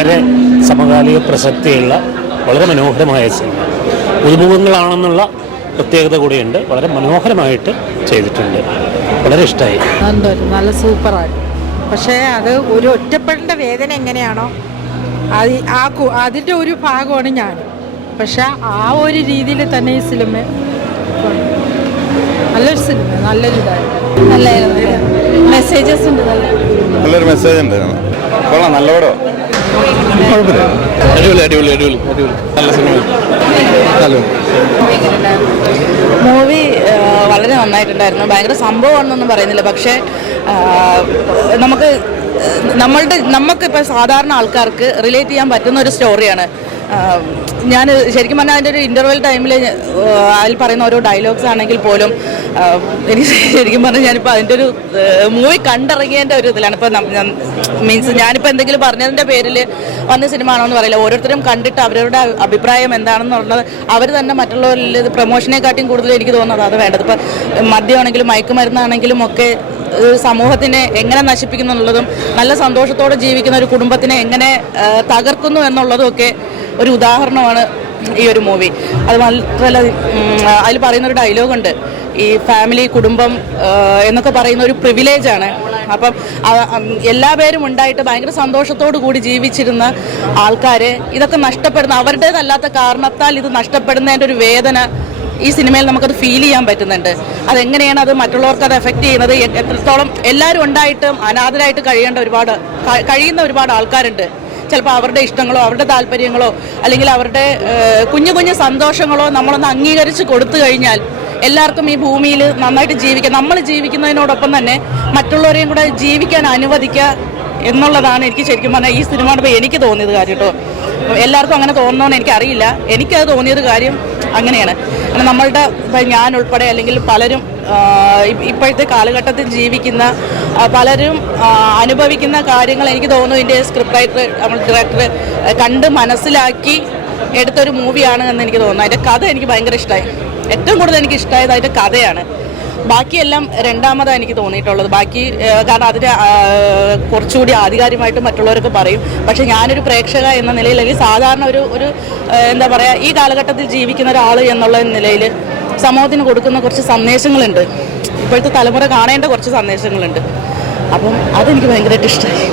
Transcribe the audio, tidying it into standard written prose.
വളരെ സമകാലിക പ്രസക്തിയുള്ള വളരെ മനോഹരമായ സിനിമ. പുതുമുഖങ്ങളാണെന്നുള്ള പ്രത്യേകത കൂടിയുണ്ട്. വളരെ മനോഹരമായിട്ട് ചെയ്തിട്ടുണ്ട്. വളരെ ഇഷ്ടമായി. നല്ല സൂപ്പറായി. പക്ഷേ അത് ഒരു ഒറ്റപ്പെടേണ്ട വേദന എങ്ങനെയാണോ അതിൻ്റെ ഒരു ഭാഗമാണ് ഞാൻ. പക്ഷെ ആ ഒരു രീതിയിൽ തന്നെ ഈ സിനിമ നല്ലൊരു സിനിമ, നല്ലൊരു ഇതായിരുന്നു. മെസ്സേജസ് ഉണ്ട്, നല്ലൊരു മെസ്സേജ് ഉണ്ട്. കൊള്ളാം, നല്ല പടം. കുഴപ്പമില്ല, അടിപൊളി അടിപൊളി അടിപൊളി അടിപൊളി നല്ല സിനിമ. മൂവി വളരെ നന്നായിട്ടുണ്ടായിരുന്നു. ഭയങ്കര സംഭവമാണെന്നൊന്നും പറയുന്നില്ല. പക്ഷേ നമുക്കിപ്പോൾ സാധാരണ ആൾക്കാർക്ക് റിലേറ്റ് ചെയ്യാൻ പറ്റുന്ന ഒരു സ്റ്റോറിയാണ്. ഞാൻ ശരിക്കും പറഞ്ഞാൽ അതിൻ്റെ ഒരു ഇൻ്റർവെൽ ടൈമിൽ അതിൽ പറയുന്ന ഓരോ ഡയലോഗ്സ് ആണെങ്കിൽ പോലും എനിക്ക് ശരിക്കും പറഞ്ഞാൽ ഞാനിപ്പോൾ അതിൻ്റെ ഒരു മൂവി കണ്ടിറങ്ങിയതിൻ്റെ ഒരു ഇതിലാണ്. ഇപ്പോൾ മീൻസ് ഞാനിപ്പോൾ എന്തെങ്കിലും പറഞ്ഞതിൻ്റെ പേരിൽ വന്ന സിനിമ ആണോ എന്ന് പറയില്ല. ഓരോരുത്തരും കണ്ടിട്ട് അവരുടെ അഭിപ്രായം എന്താണെന്നുള്ളത് അവർ തന്നെ മറ്റുള്ളവരിൽ പ്രൊമോഷനെക്കാട്ടിയും കൂടുതൽ എനിക്ക് തോന്നുന്നത് അത് വേണ്ടത്. ഇപ്പോൾ മദ്യമാണെങ്കിലും മയക്കുമരുന്നാണെങ്കിലും ഒക്കെ സമൂഹത്തിനെ എങ്ങനെ നശിപ്പിക്കുന്നു എന്നുള്ളതും നല്ല സന്തോഷത്തോടെ ജീവിക്കുന്ന ഒരു കുടുംബത്തിനെ എങ്ങനെ തകർക്കുന്നു എന്നുള്ളതും ഒക്കെ ഒരു ഉദാഹരണമാണ് ഈ ഒരു മൂവി. അത് മാത്രമല്ല, അതിൽ പറയുന്നൊരു ഡയലോഗുണ്ട്, ഈ ഫാമിലി കുടുംബം എന്നൊക്കെ പറയുന്ന ഒരു പ്രിവിലേജാണ്. അപ്പം എല്ലാ പേരും ഉണ്ടായിട്ട് ഭയങ്കര സന്തോഷത്തോടു കൂടി ജീവിച്ചിരുന്ന ആൾക്കാർ ഇതൊക്കെ നഷ്ടപ്പെടുന്ന അവരുടേതല്ലാത്ത കാരണത്താൽ ഇത് നഷ്ടപ്പെടുന്നതിൻ്റെ ഒരു വേദന ഈ സിനിമയിൽ നമുക്കത് ഫീൽ ചെയ്യാൻ പറ്റുന്നുണ്ട്. അതെങ്ങനെയാണ് അത് മറ്റുള്ളവർക്ക് അത് എഫക്റ്റ് ചെയ്യുന്നത്, എത്രത്തോളം എല്ലാവരും ഉണ്ടായിട്ടും അനാഥരായിട്ട് കഴിയുന്ന ഒരുപാട് ആൾക്കാരുണ്ട്. ചിലപ്പോൾ അവരുടെ ഇഷ്ടങ്ങളോ അവരുടെ താല്പര്യങ്ങളോ അല്ലെങ്കിൽ അവരുടെ കുഞ്ഞു കുഞ്ഞു സന്തോഷങ്ങളോ നമ്മളൊന്ന് അംഗീകരിച്ച് കൊടുത്തു കഴിഞ്ഞാൽ എല്ലാവർക്കും ഈ ഭൂമിയിൽ നന്നായിട്ട് ജീവിക്കാം. നമ്മൾ ജീവിക്കുന്നതിനോടൊപ്പം തന്നെ മറ്റുള്ളവരെയും കൂടെ ജീവിക്കാൻ അനുവദിക്കുക എന്നുള്ളതാണ് എനിക്ക് ശരിക്കും പറഞ്ഞാൽ ഈ സിനിമ കണ്ടപ്പോൾ എനിക്ക് തോന്നിയത് കാര്യം കേട്ടോ. എല്ലാവർക്കും അങ്ങനെ തോന്നണമെന്ന് എനിക്കറിയില്ല. എനിക്കത് തോന്നിയത് കാര്യം അങ്ങനെയാണ്. നമ്മളുടെ ഇപ്പം ഞാൻ ഉൾപ്പെടെ അല്ലെങ്കിൽ പലരും ഇപ്പോഴത്തെ കാലഘട്ടത്തിൽ ജീവിക്കുന്ന പലരും അനുഭവിക്കുന്ന കാര്യങ്ങൾ എനിക്ക് തോന്നുന്നു ഇതിൻ്റെ സ്ക്രിപ്റ്റ് റൈറ്റർ നമ്മൾ ഡയറക്ടർ കണ്ട് മനസ്സിലാക്കി എടുത്തൊരു മൂവിയാണ് എന്ന് എനിക്ക് തോന്നുന്നു. അതിൻ്റെ കഥ എനിക്ക് ഭയങ്കര ഇഷ്ടമായി. ഏറ്റവും കൂടുതൽ എനിക്ക് ഇഷ്ടമായത് അതിൻ്റെ കഥയാണ്. ബാക്കിയെല്ലാം രണ്ടാമതാണ് എനിക്ക് തോന്നിയിട്ടുള്ളത്. ബാക്കി കാരണം അതിന് കുറച്ചുകൂടി ആധികാരികമായിട്ട് മറ്റുള്ളവരൊക്കെ പറയും. പക്ഷേ ഞാനൊരു പ്രേക്ഷക എന്ന നിലയിൽ അല്ലെങ്കിൽ സാധാരണ ഒരു എന്താ പറയുക, ഈ കാലഘട്ടത്തിൽ ജീവിക്കുന്ന ഒരാൾ എന്നുള്ള നിലയിൽ സമൂഹത്തിന് കൊടുക്കുന്ന കുറച്ച് സന്ദേശങ്ങളുണ്ട്. ഇപ്പോഴത്തെ തലമുറ കാണേണ്ട കുറച്ച് സന്ദേശങ്ങളുണ്ട്. അപ്പം അതെനിക്ക് ഭയങ്കരമായിട്ട് ഇഷ്ടമായി.